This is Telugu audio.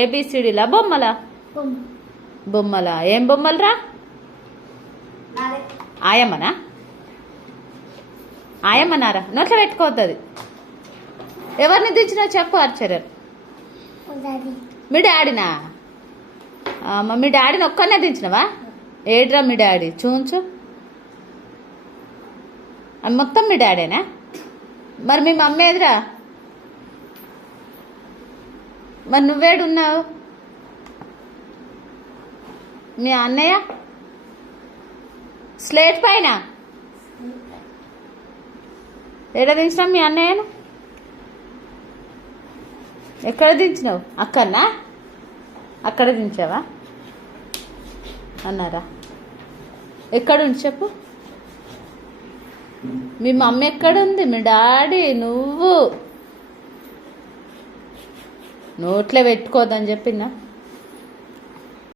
ఏబిసిడిలా బొమ్మలా బొమ్మలా ఏం బొమ్మలరా? ఆయమ్మనా? ఆయమ్మనారా? నోట్లో పెట్టుకోవద్దు. ఎవరిని దించినా చెప్పు ఆర్చరర్. మీ డాడీనా? మీ డాడీని ఒక్కనే దించినవా? ఏడ్రా మీ డాడీ చూంచు. అది మొత్తం మీ డాడీనా? మరి మీ మమ్మీ ఎదురా? మరి నువ్వేడున్నావు? మీ అన్నయ్య స్లేట్ పైన ఎక్కడ దించినావు మీ అన్నయ్యను? ఎక్కడ దించినావు? అక్కడనా? అక్కడ దించావా అన్నారా? ఎక్కడుంది చెప్పు. మీ మమ్మీ ఎక్కడుంది? మీ డాడీ నువ్వు నోట్లో పెట్టుకోవద్దని చెప్పినా?